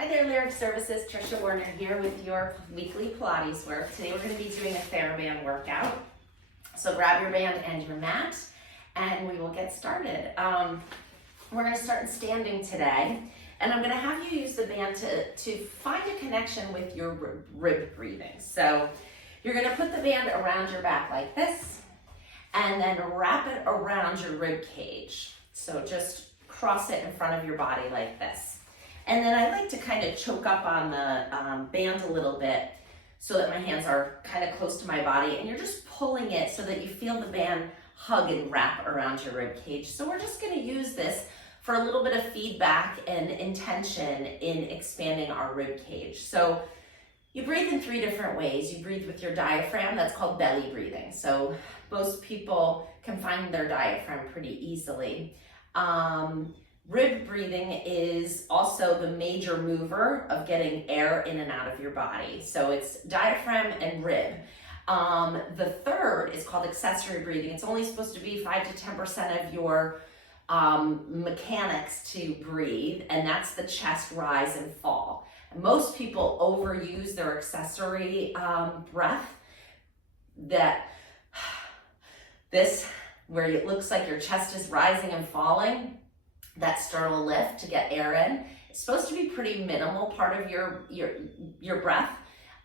Hi there, Lyric Services. Trisha Warner here with your weekly Pilates work. Today we're going to be doing a TheraBand workout. So grab your band and your mat and we will get started. We're going to start standing today, and I'm going to have you use the band to find a connection with your rib breathing. So you're going to put the band around your back like this and then wrap it around your rib cage. So just cross it in front of your body like this. And then I like to kind of choke up on the band a little bit so that my hands are kind of close to my body, and you're just pulling it so that you feel the band hug and wrap around your rib cage. So we're just going to use this for a little bit of feedback and intention in expanding our rib cage. So you breathe in 3 different ways. You breathe with your diaphragm. That's called belly breathing. So most people can find their diaphragm pretty easily. Rib breathing is also the major mover of getting air in and out of your body. So it's diaphragm and rib. The third is called accessory breathing. It's only supposed to be 5 to 10% of your mechanics to breathe, and that's the chest rise and fall. Most people overuse their accessory breath. This, where it looks like your chest is rising and falling, that sternal lift to get air in. It's supposed to be pretty minimal part of your breath.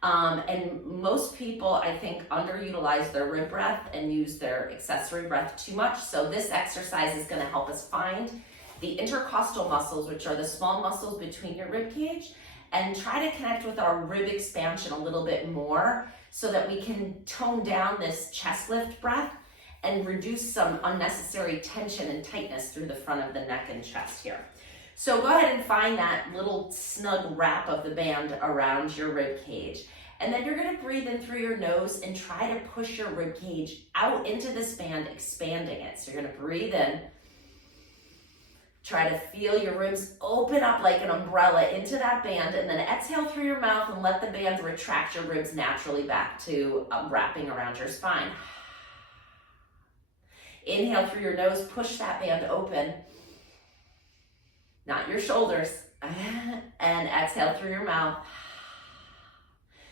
And most people, I think, underutilize their rib breath and use their accessory breath too much. So this exercise is going to help us find the intercostal muscles, which are the small muscles between your rib cage, and try to connect with our rib expansion a little bit more so that we can tone down this chest lift breath and reduce some unnecessary tension and tightness through the front of the neck and chest here. So go ahead and find that little snug wrap of the band around your rib cage. And then you're gonna breathe in through your nose and try to push your rib cage out into this band, expanding it. So you're gonna breathe in, try to feel your ribs open up like an umbrella into that band, and then exhale through your mouth and let the band retract your ribs naturally back to wrapping around your spine. Inhale through your nose, push that band open, not your shoulders, and exhale through your mouth.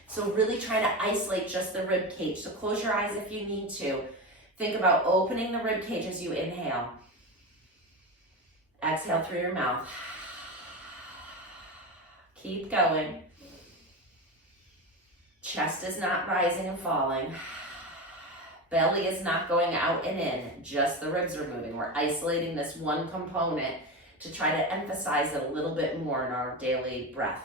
So really try to isolate just the rib cage. So close your eyes if you need to. Think about opening the rib cage as you inhale. Exhale through your mouth. Keep going. Chest is not rising and falling. Belly is not going out and in, just the ribs are moving. We're isolating this one component to try to emphasize it a little bit more in our daily breath.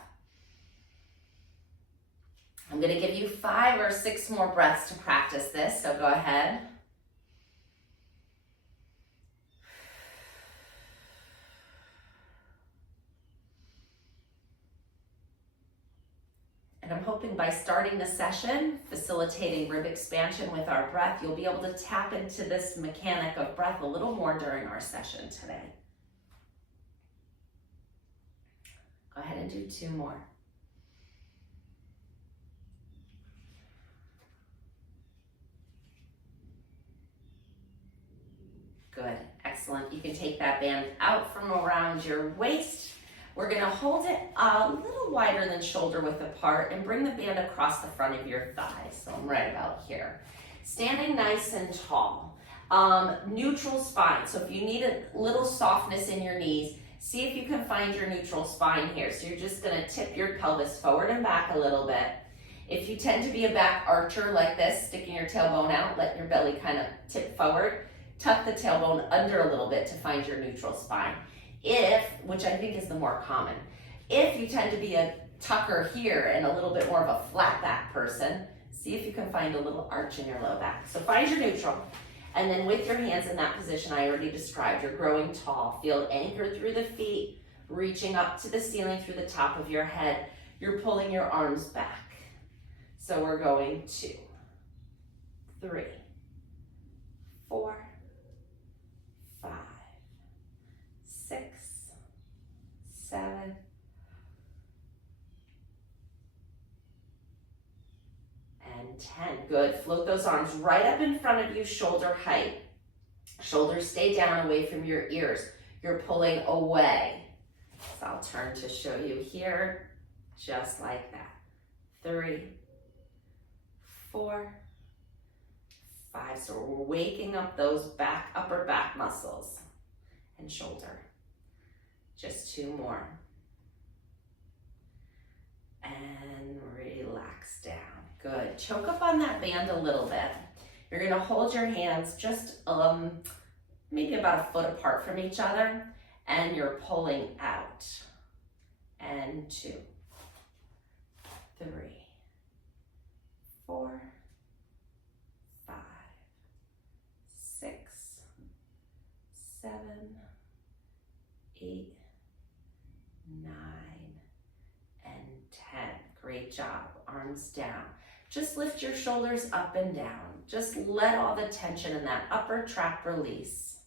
I'm going to give you 5 or 6 more breaths to practice this, so go ahead. And I'm hoping by starting the session, facilitating rib expansion with our breath, you'll be able to tap into this mechanic of breath a little more during our session today. Go ahead and do 2 more. Good, excellent. You can take that band out from around your waist. We're gonna hold it a little wider than shoulder width apart and bring the band across the front of your thighs. So I'm right about here. Standing nice and tall. Neutral spine. So if you need a little softness in your knees, see if you can find your neutral spine here. So you're just gonna tip your pelvis forward and back a little bit. If you tend to be a back archer like this, sticking your tailbone out, let your belly kind of tip forward, tuck the tailbone under a little bit to find your neutral spine. Which I think is the more common, if you tend to be a tucker here and a little bit more of a flat back person, see if you can find a little arch in your low back. So find your neutral, and then with your hands in that position I already described, you're growing tall. Feel anchored through the feet, reaching up to the ceiling through the top of your head. You're pulling your arms back. So we're going 2, 3, 4, 5, 6, 7, and 10. Good. Float those arms right up in front of you, shoulder height. Shoulders stay down away from your ears. You're pulling away. So I'll turn to show you here, just like that. 3, 4, 5. So we're waking up those upper back muscles and shoulder. Just 2 more. And relax down. Good. Choke up on that band a little bit. You're going to hold your hands just maybe about a foot apart from each other, and you're pulling out. And 2, 3, 4, 5, 6, 7, 8, 9, and 10. Great job. Arms down. Just lift your shoulders up and down. Just let all the tension in that upper trap release.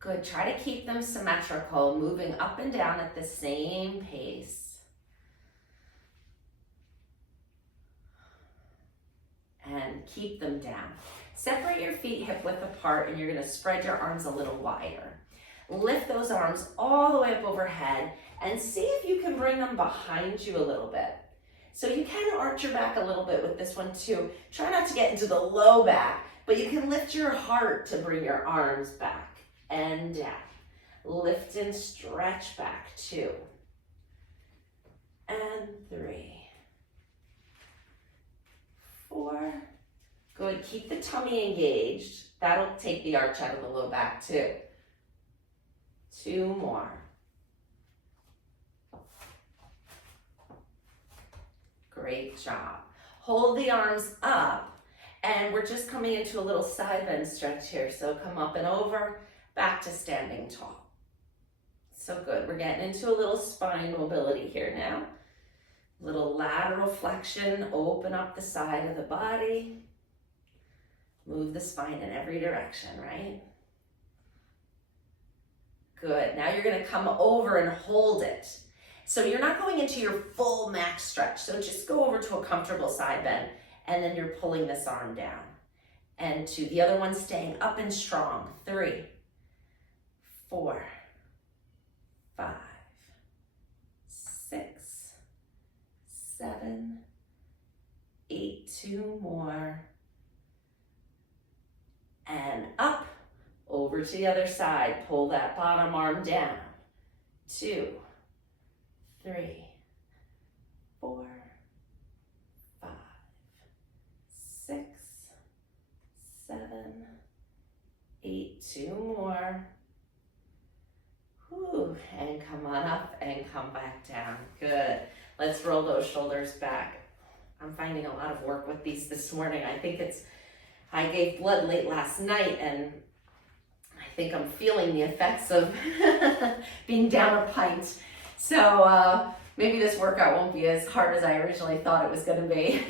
Good. Try to keep them symmetrical, moving up and down at the same pace. And keep them down. Separate your feet hip width apart, and you're going to spread your arms a little wider. Lift those arms all the way up overhead and see if you can bring them behind you a little bit. So you can arch your back a little bit with this one too. Try not to get into the low back, but you can lift your heart to bring your arms back and down. Lift and stretch back. 2 and 3, 4. Good. Keep the tummy engaged. That'll take the arch out of the low back too. 2 more. Great job. Hold the arms up, and we're just coming into a little side bend stretch here. So come up and over, back to standing tall. So good. We're getting into a little spine mobility here now. Little lateral flexion, open up the side of the body. Move the spine in every direction, right? Good. Now you're going to come over and hold it. So you're not going into your full max stretch. So just go over to a comfortable side bend, and then you're pulling this arm down. And 2. The other one staying up and strong. 3, 4, 5, 6, 7, 8. 2 more. And up. Over to the other side. Pull that bottom arm down. 2, 3, 4, 5, 6, 7, 8. 2 more. Whew. And come on up and come back down. Good. Let's roll those shoulders back. I'm finding a lot of work with these this morning. I gave blood late last night, and I think I'm feeling the effects of being down a pint. So maybe this workout won't be as hard as I originally thought it was going to be.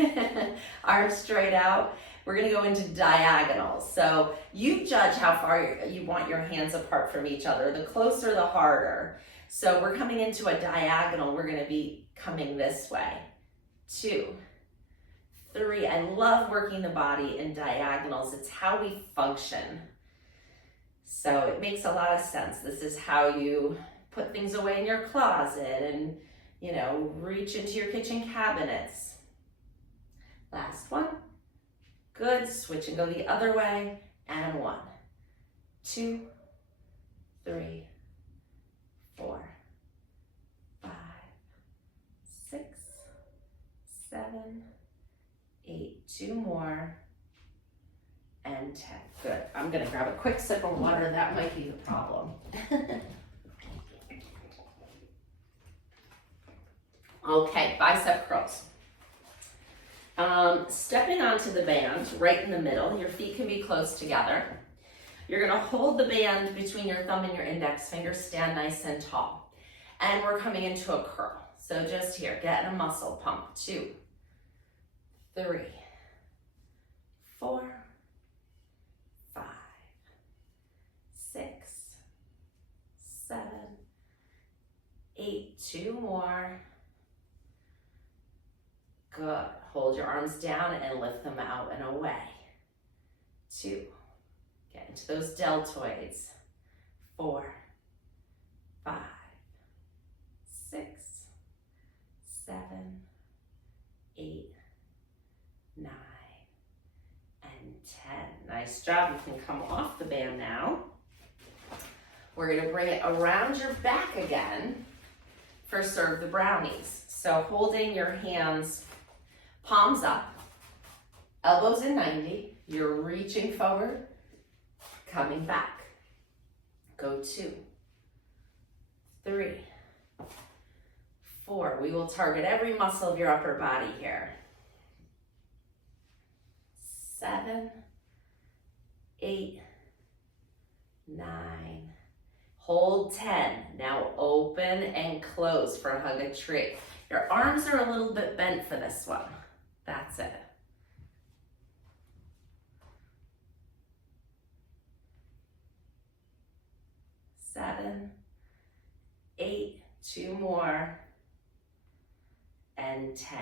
Arms straight out. We're going to go into diagonals. So you judge how far you want your hands apart from each other. The closer, the harder. So we're coming into a diagonal. We're going to be coming this way. 2, 3. I love working the body in diagonals. It's how we function. So it makes a lot of sense. This is how you put things away in your closet and, reach into your kitchen cabinets. Last one. Good. Switch and go the other way. And 1, 2, 3, 4, 5, 6, 7, 8. 2 more. And 10. Good. I'm going to grab a quick sip of water. That might be the problem. Okay, bicep curls. Stepping onto the band right in the middle. Your feet can be close together. You're going to hold the band between your thumb and your index finger. Stand nice and tall. And we're coming into a curl. So just here, getting a muscle pump. 2, 3, 4, 5, 6, 7, 8. 2 more. Good. Hold your arms down and lift them out and away. 2. Get into those deltoids. 4, Nice job. You can come off the band now. We're gonna bring it around your back again for serve the brownies. So holding your hands, palms up, elbows in 90, you're reaching forward, coming back. Go 2, 3, 4. We will target every muscle of your upper body here. 7, 8, 9. Hold 10. Now open and close for a hug a tree. Your arms are a little bit bent for this one. That's it. 7, 8, 2 more, and 10.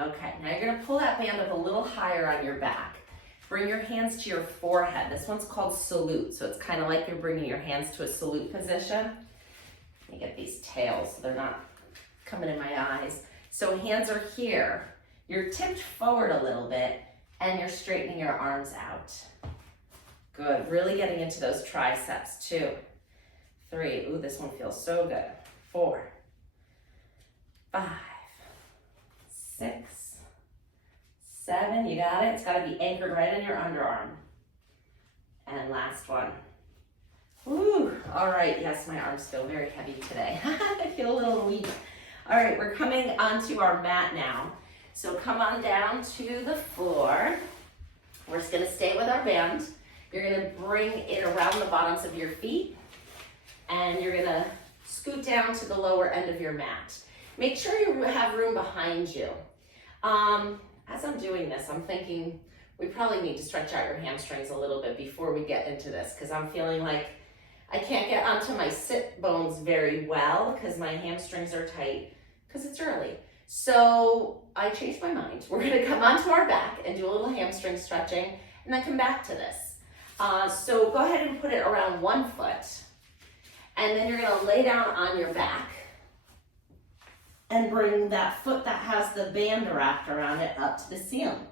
Okay, now you're gonna pull that band up a little higher on your back. Bring your hands to your forehead. This one's called salute, so it's kind of like you're bringing your hands to a salute position. Let me get these tails so they're not coming in my eyes. So hands are here. You're tipped forward a little bit, and you're straightening your arms out. Good, really getting into those triceps. 2, 3, ooh, this one feels so good. 4, 5, 6, 7, you got it. It's got to be anchored right on your underarm. And last one. Ooh, all right. Yes, my arms feel very heavy today. I feel a little weak. All right, we're coming onto our mat now. So come on down to the floor. We're just going to stay with our band. You're going to bring it around the bottoms of your feet, and you're going to scoot down to the lower end of your mat. Make sure you have room behind you. As I'm doing this, I'm thinking we probably need to stretch out your hamstrings a little bit before we get into this, because I'm feeling like I can't get onto my sit bones very well because my hamstrings are tight because it's early. So I changed my mind. We're gonna come onto our back and do a little hamstring stretching and then come back to this. So go ahead and put it around 1 foot, and then you're gonna lay down on your back and bring that foot that has the band wrapped around it up to the ceiling.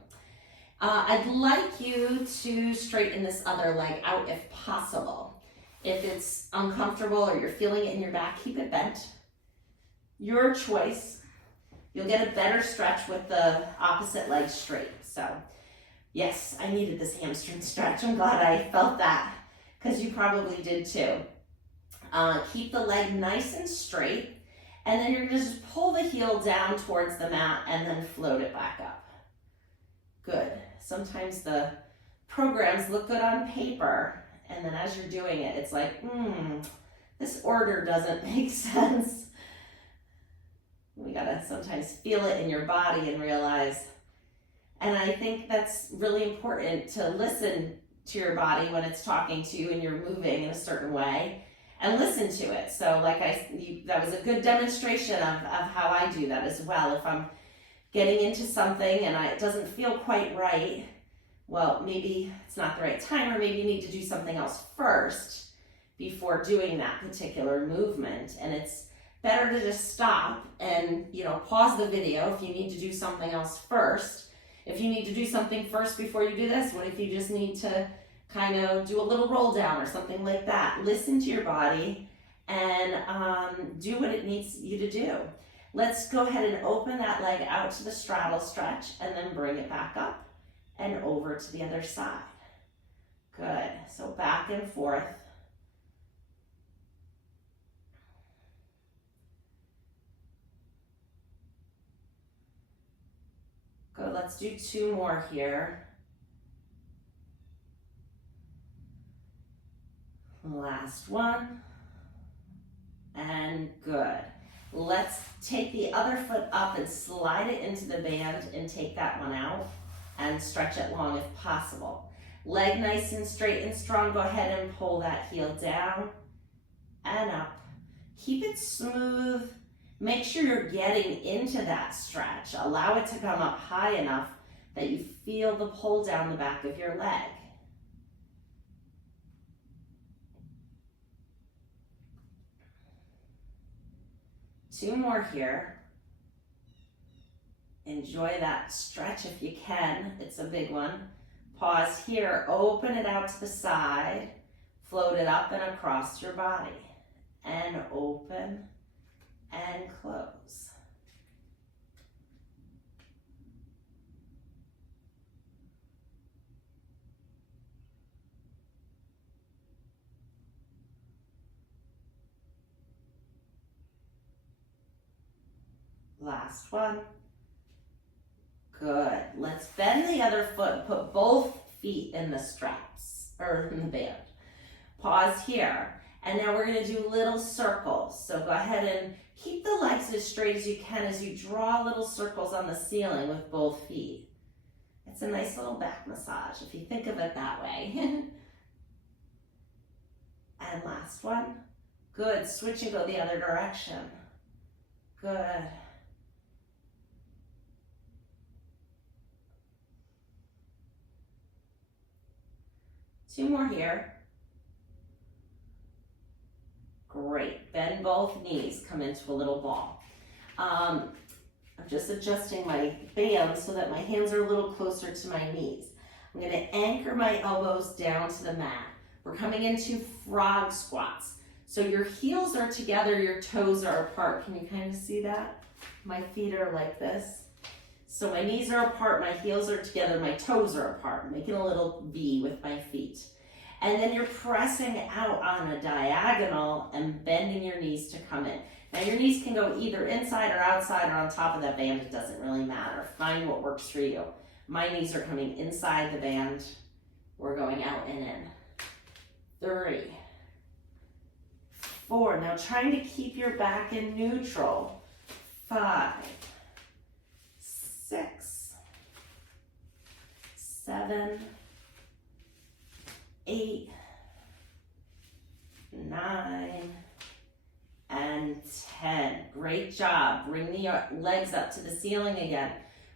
I'd like you to straighten this other leg out if possible. If it's uncomfortable or you're feeling it in your back, keep it bent. Your choice. You'll get a better stretch with the opposite leg straight. So yes, I needed this hamstring stretch. I'm glad I felt that, because you probably did too. Keep the leg nice and straight. And then you're gonna just pull the heel down towards the mat and then float it back up. Good. Sometimes the programs look good on paper, and then as you're doing it, it's like, this order doesn't make sense. We gotta sometimes feel it in your body and realize, and I think that's really important, to listen to your body when it's talking to you and you're moving in a certain way. And listen to it. So like that was a good demonstration of how I do that as well. If I'm getting into something and it doesn't feel quite right, well, maybe it's not the right time, or maybe you need to do something else first before doing that particular movement. And it's better to just stop and, pause the video if you need to do something else first. If you need to do something first before you do this, what if you just need to kind of do a little roll down or something like that? Listen to your body and do what it needs you to do. Let's go ahead and open that leg out to the straddle stretch and then bring it back up and over to the other side. Good. So back and forth. Good. Let's do 2 more here. Last one, and good. Let's take the other foot up and slide it into the band and take that one out and stretch it long if possible. Leg nice and straight and strong. Go ahead and pull that heel down and up. Keep it smooth. Make sure you're getting into that stretch. Allow it to come up high enough that you feel the pull down the back of your leg. Two more here. Enjoy that stretch if you can. It's a big one. Pause here, open it out to the side, float it up and across your body, and open and close. Last one. Good. Let's bend the other foot, put both feet in the straps, or in the band. Pause here. And now we're gonna do little circles. So go ahead and keep the legs as straight as you can as you draw little circles on the ceiling with both feet. It's a nice little back massage if you think of it that way. And last one. Good. Switch and go the other direction. Good. Two more here. Great. Bend both knees. Come into a little ball. I'm just adjusting my band so that my hands are a little closer to my knees. I'm going to anchor my elbows down to the mat. We're coming into frog squats. So your heels are together, your toes are apart. Can you kind of see that? My feet are like this. So my knees are apart, my heels are together, my toes are apart. I'm making a little V with my feet. And then you're pressing out on a diagonal and bending your knees to come in. Now your knees can go either inside or outside or on top of that band. It doesn't really matter. Find what works for you. My knees are coming inside the band. We're going out and in. 3, 4. Now trying to keep your back in neutral. 5, 6, 7, 8, 9, and 10. Great job. Bring the legs up to the ceiling again.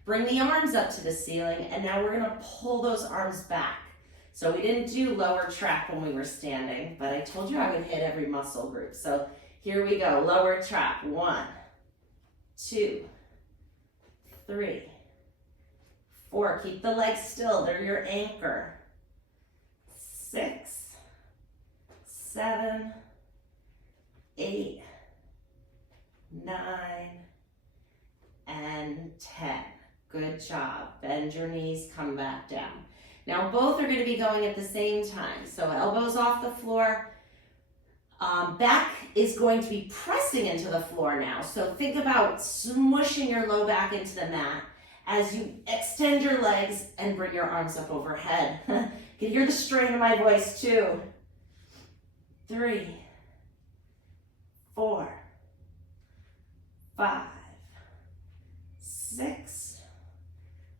Bring the arms up to the ceiling, and now we're gonna pull those arms back. So we didn't do lower trap when we were standing, but I told you I would hit every muscle group. So here we go, lower trap. 1, 2, 3, 4. Keep the legs still, they're your anchor. 6, 7, 8, 9, and 10. Good job. Bend your knees, come back down. Now both are going to be going at the same time. So elbows off the floor. Back is going to be pressing into the floor now. So think about smushing your low back into the mat as you extend your legs and bring your arms up overhead. You can hear the strain in my voice too. 3, 4, 5, 6,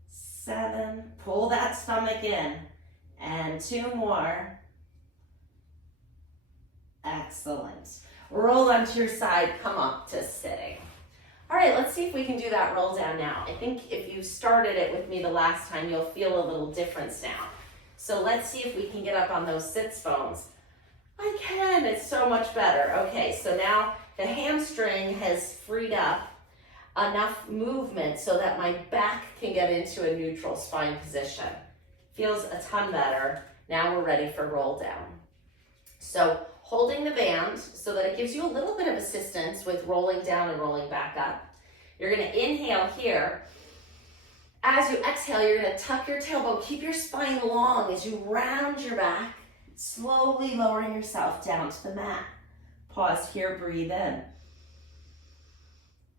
7. Pull that stomach in. And 2 more. Excellent. Roll onto your side, come up to sitting. All right, let's see if we can do that roll down now. I think if you started it with me the last time, you'll feel a little difference now. So let's see if we can get up on those sits bones. I can, it's so much better. Okay, so now the hamstring has freed up enough movement so that my back can get into a neutral spine position. Feels a ton better. Now we're ready for roll down. So holding the band so that it gives you a little bit of assistance with rolling down and rolling back up. You're gonna inhale here. As you exhale, you're gonna tuck your tailbone, keep your spine long as you round your back, slowly lowering yourself down to the mat. Pause here, breathe in.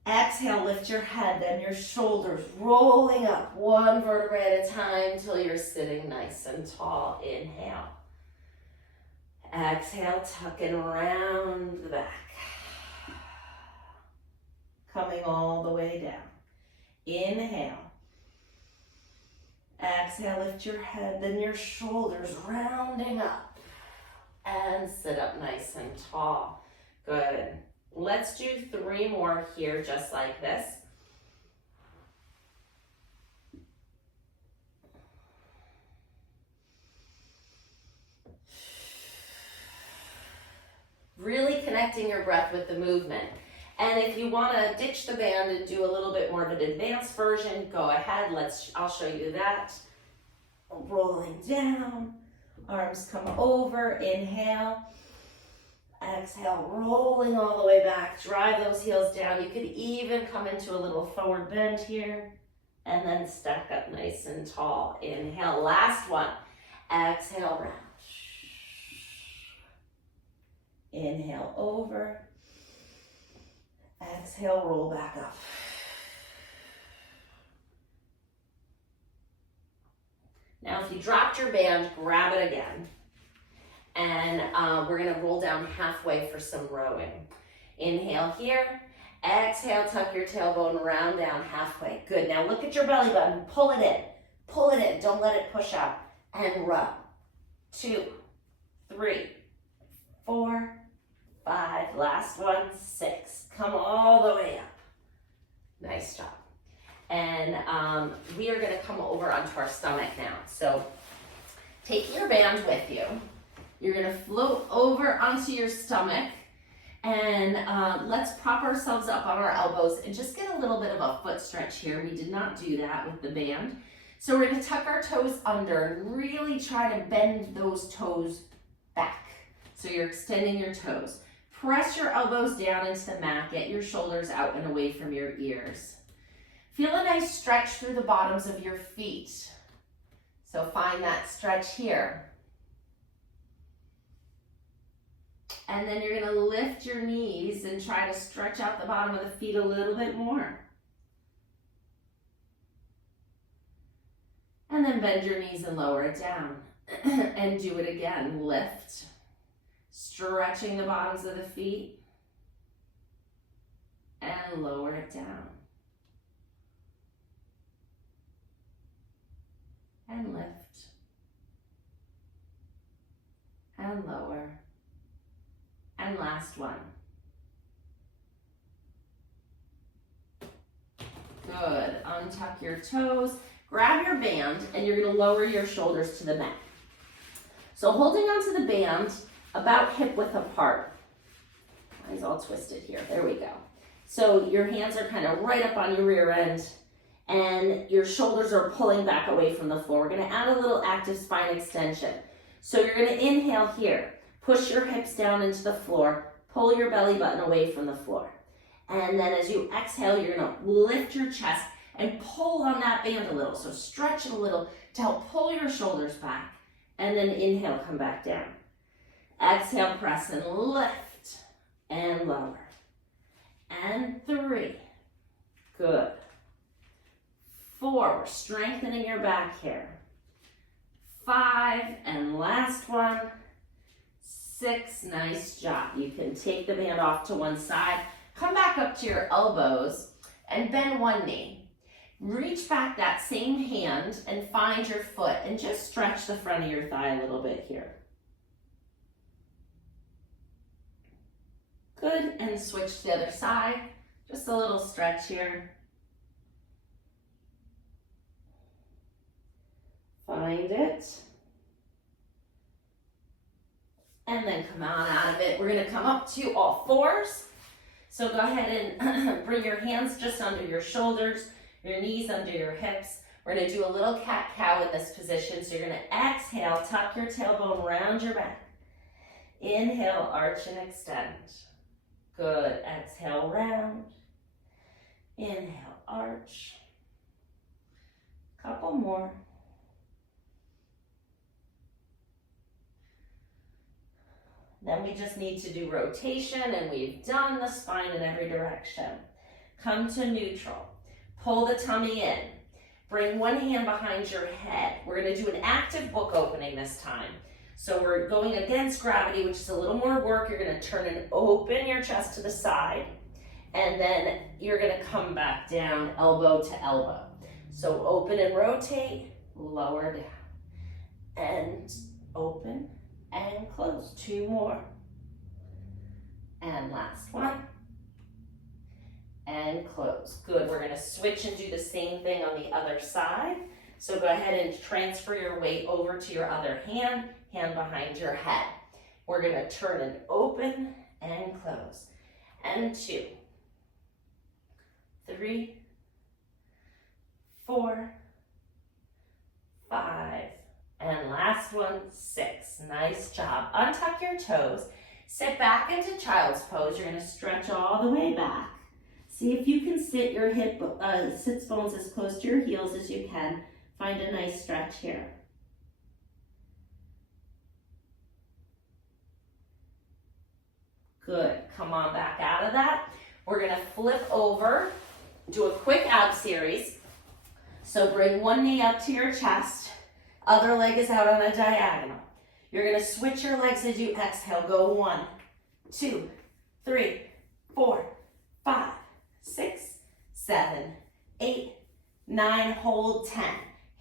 Exhale, lift your head, then your shoulders rolling up one vertebrae at a time until you're sitting nice and tall. Inhale. Exhale, tuck and round the back. Coming all the way down. Inhale. Exhale, lift your head, then your shoulders rounding up. And sit up nice and tall. Good. Let's do 3 more here, just like this. Really connecting your breath with the movement. And if you want to ditch the band and do a little bit more of an advanced version, go ahead. I'll show you that. rolling down. Arms come over, inhale. Exhale, rolling all the way back. Drive those heels down. You could even come into a little forward bend here. And then stack up nice and tall. Inhale, last one. Exhale, round. Inhale, over. Exhale, roll back up. Now, if you dropped your band, grab it again. And we're gonna roll down halfway for some rowing. Inhale here. Exhale, tuck your tailbone, round down halfway. Good, now look at your belly button, pull it in. Pull it in, don't let it push up. And row. 2, 3, 4, 5, last one, 6. Come all the way up. Nice job. And we are gonna come over onto our stomach now. So take your band with you. You're gonna float over onto your stomach, and let's prop ourselves up on our elbows and just get a little bit of a foot stretch here. We did not do that with the band. So we're gonna tuck our toes under and really try to bend those toes back. So you're extending your toes. Press your elbows down into the mat, get your shoulders out and away from your ears. Feel a nice stretch through the bottoms of your feet. So find that stretch here. And then you're gonna lift your knees and try to stretch out the bottom of the feet a little bit more. And then bend your knees and lower it down. And do it again, lift. Stretching the bottoms of the feet. And lower it down. And lift. And lower. And last one. Good. Untuck your toes. Grab your band and you're going to lower your shoulders to the mat. So holding onto the band about hip width apart. Eyes all twisted here. There we go. So your hands are kind of right up on your rear end and your shoulders are pulling back away from the floor. We're going to add a little active spine extension. So you're going to inhale here. Push your hips down into the floor. Pull your belly button away from the floor. And then as you exhale, you're going to lift your chest and pull on that band a little. So stretch it a little to help pull your shoulders back. And then inhale, come back down. Exhale, press and lift. And lower. And 3. Good. 4, we're strengthening your back here. 5, and last one. 6, nice job. You can take the band off to one side. Come back up to your elbows and bend one knee. Reach back that same hand and find your foot and just stretch the front of your thigh a little bit here. Good, and switch to the other side. Just a little stretch here. Find it. And then come on out of it. We're gonna come up to all fours. So go ahead and bring your hands just under your shoulders, your knees under your hips. We're gonna do a little cat-cow in this position. So you're gonna exhale, tuck your tailbone around your back. Inhale, arch and extend. Good, exhale, round. Inhale, arch. Couple more. Then we just need to do rotation, and we've done the spine in every direction. Come to neutral. Pull the tummy in. Bring one hand behind your head. We're going to do an active book opening this time. So we're going against gravity, which is a little more work. You're going to turn and open your chest to the side, and then you're going to come back down, elbow to elbow. So open and rotate, lower down, and open and close. 2 more. And last one. And close. Good. We're going to switch and do the same thing on the other side. So go ahead and transfer your weight over to your other hand, hand behind your head. We're going to turn and open and close. And 2, 3, 4, 5, And last one, 6. Nice job. Untuck your toes. Sit back into child's pose. You're going to stretch all the way back. See if you can sit your sits bones as close to your heels as you can. Find a nice stretch here. Good. Come on back out of that. We're going to flip over, do a quick ab series. So bring one knee up to your chest. Other leg is out on a diagonal. You're going to switch your legs as you exhale. Go 1, 2, 3, 4, 5, 6, 7, 8, 9. Hold 10.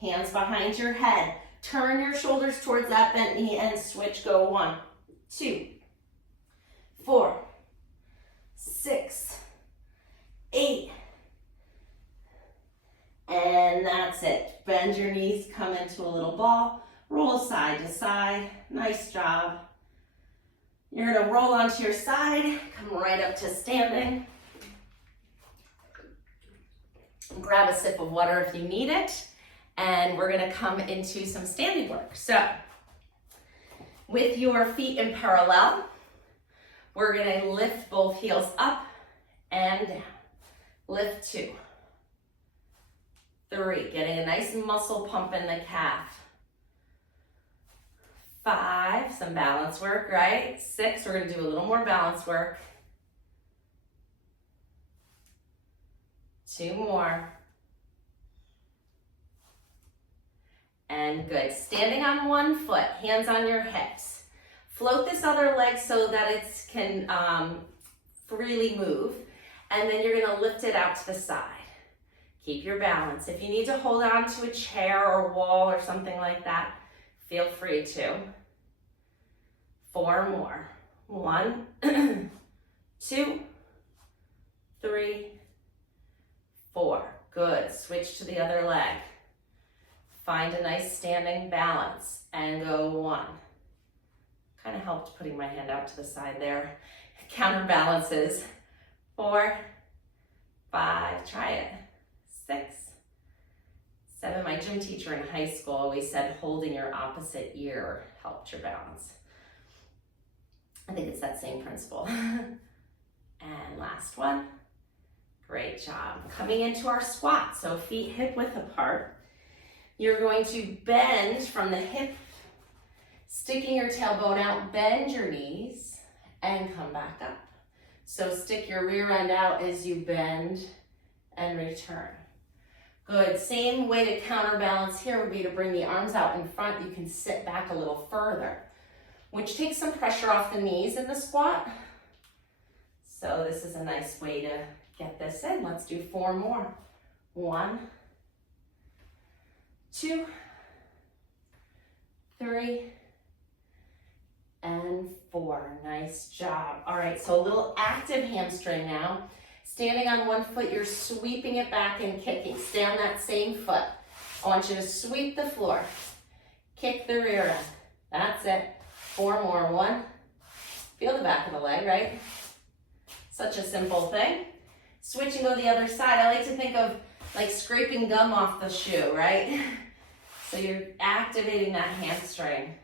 Hands behind your head. Turn your shoulders towards that bent knee and switch. Go 1, 2, 4, 6, 8. And that's it. Bend your knees, come into a little ball, roll side to side. Nice job. You're gonna roll onto your side, come right up to standing. Grab a sip of water if you need it. And we're gonna come into some standing work. So, with your feet in parallel, we're gonna lift both heels up and down. Lift 2. 3, getting a nice muscle pump in the calf. 5, some balance work, right? 6, we're gonna do a little more balance work. 2 more. And good. Standing on one foot, hands on your hips. Float this other leg so that it can freely move. And then you're gonna lift it out to the side. Keep your balance. If you need to hold on to a chair or wall or something like that, feel free to. 4 more. 1, 2, 3, 4. Good. Switch to the other leg. Find a nice standing balance and go 1. Kind of helped putting my hand out to the side there. Counterbalances. 4, 5, try it. 6, 7. My gym teacher in high school always said holding your opposite ear helped your balance. I think it's that same principle. And last one. Great job. Coming into our squat, so feet hip width apart. You're going to bend from the hip, sticking your tailbone out, bend your knees, and come back up. So stick your rear end out as you bend and return. Good. Same way to counterbalance here would be to bring the arms out in front. You can sit back a little further, which takes some pressure off the knees in the squat. So this is a nice way to get this in. Let's do 4 more. 1, 2, 3, and 4. Nice job. All right, so a little active hamstring now. Standing on one foot, you're sweeping it back and kicking. Stay on that same foot. I want you to sweep the floor. Kick the rear end. That's it. 4 more. 1. Feel the back of the leg, right? Such a simple thing. Switch and go the other side. I like to think of like scraping gum off the shoe, right? So you're activating that hamstring.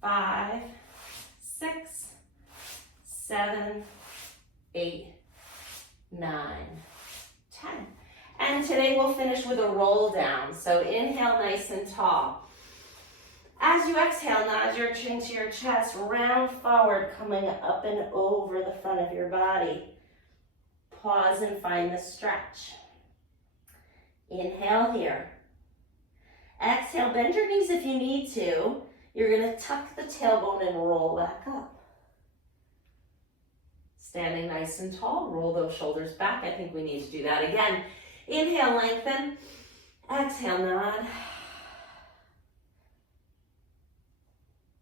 5, 6, 7, 8, 9, 10. And today we'll finish with a roll down. So inhale nice and tall. As you exhale, nod your chin to your chest, round forward, coming up and over the front of your body. Pause and find the stretch. Inhale here. Exhale, bend your knees if you need to. You're going to tuck the tailbone and roll back up. Standing nice and tall, roll those shoulders back. I think we need to do that again. Inhale, lengthen. Exhale, nod.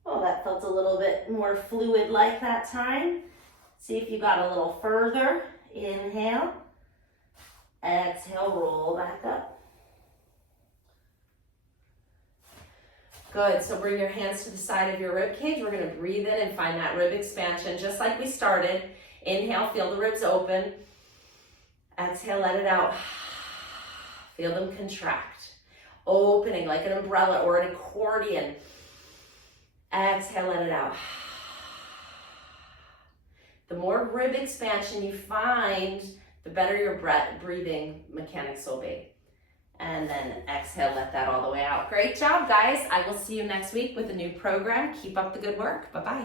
Oh, that felt a little bit more fluid like that time. See if you got a little further. Inhale. Exhale, roll back up. Good, so bring your hands to the side of your rib cage. We're gonna breathe in and find that rib expansion just like we started. Inhale, feel the ribs open. Exhale, let it out. Feel them contract. opening like an umbrella or an accordion. Exhale, let it out. The more rib expansion you find, the better your breathing mechanics will be. And then exhale, let that all the way out. Great job, guys. I will see you next week with a new program. Keep up the good work. Bye-bye.